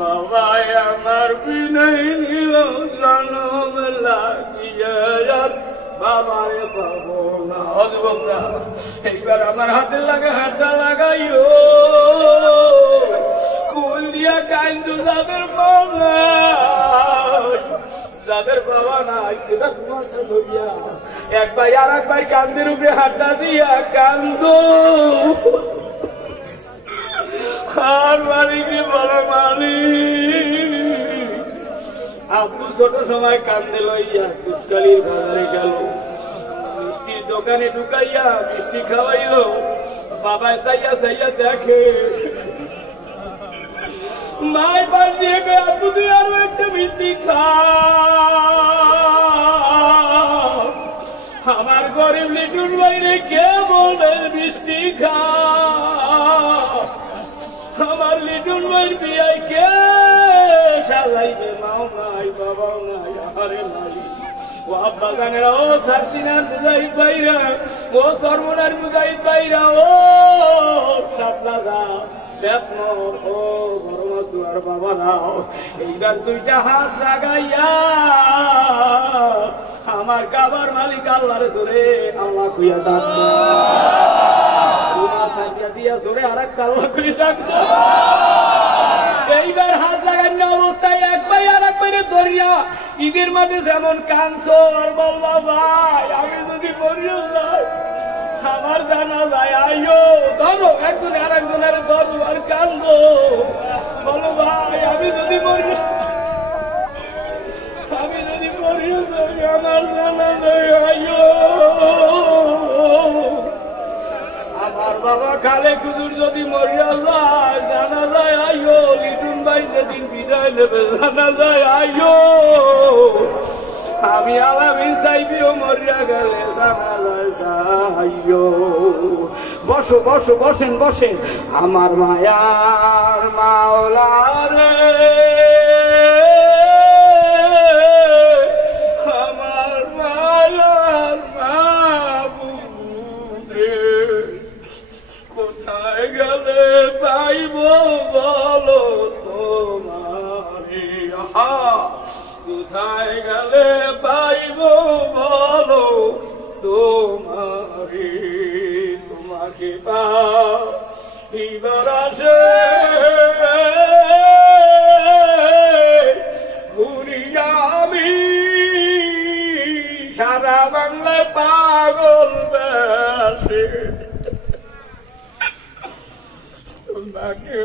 বাবা আমার বিনয় নিল জন্ম লাগিয়া বাবারে পাবো না অযুবকরা এইবার আমার হাতে লাগা হাতটা লাগাইও ফুল দিয়া কান্দু যাদের বাবা যাদের বাবা নাই সেটা তোমার ধরিয়া একবার আর একবার কান্দের উপরে হাতটা দিয়া কান্দো আর মালিককে বড় মালিক আপু ছোট সময় কান্দে লইয়া কুচকালির বাজারে গেল মিষ্টির দোকানে ঢুকাইয়া মিষ্টি খাওয়াইল বাবায় চাইয়া চাইয়া দেখে মায় পাশ দিয়ে আপু তুই আরো একটা মিষ্টি খা আমার গরিব লিটুর বাইরে কে বলবে মিষ্টি খা আমার লিটুর বাইর বিয়ায় কে সাজাইবে মাও নাই বাবাও নাই আরে নাই ও আব্বা গানেরা ও সার্তিনার মুজাহিদ ভাইরা ও সর্বনার মুজাহিদ ভাইরা ও সাতলাদা বেতন ও গরমাসুয়ার বাবারাও এইবার দুইটা হাত লাগাইয়া আমার কাবার মালিক আল্লাহরে ধরে আল্লাহ কুইয়া ডাকছে দিয়া জোরে আর একটা আল্লাহ কুইয়া ডাকছে এইবার হাত লাগানো অবস্থায় একবার আর একবারে ধরিয়া ঈদের মাঝে যেমন কাঁদছো আর বলবা ভাই আমি যদি মরিও যাই আমার জানা যায় আইও ধরো একজন আর একজনের ধরো আর কান্দো বলো ভাই আমি যদি মরিও যাই আমার জানা যায় আইও আমার বাবা খালে কুজুর যদি মরিয়া যায় জানা যায় আইও লিটুন ভাই যেদিন বিদায় নেবে জানা যায় আইও আমি আলামিন চাইবিও মরিয়া গেলে জানা যায় আইও বসো বসো বসেন বসেন আমার মায়ার মাওলা রে আমার মায়ার মাবুদ রে কোথায় গেলে পাইব বলো তোমারে কোথায় গেলে পাইব বলো তোমারে তোমাকে পাইবার আসে ঘুরিয়া আমি সারা বাংলায় পাগল বেশে তোমাকে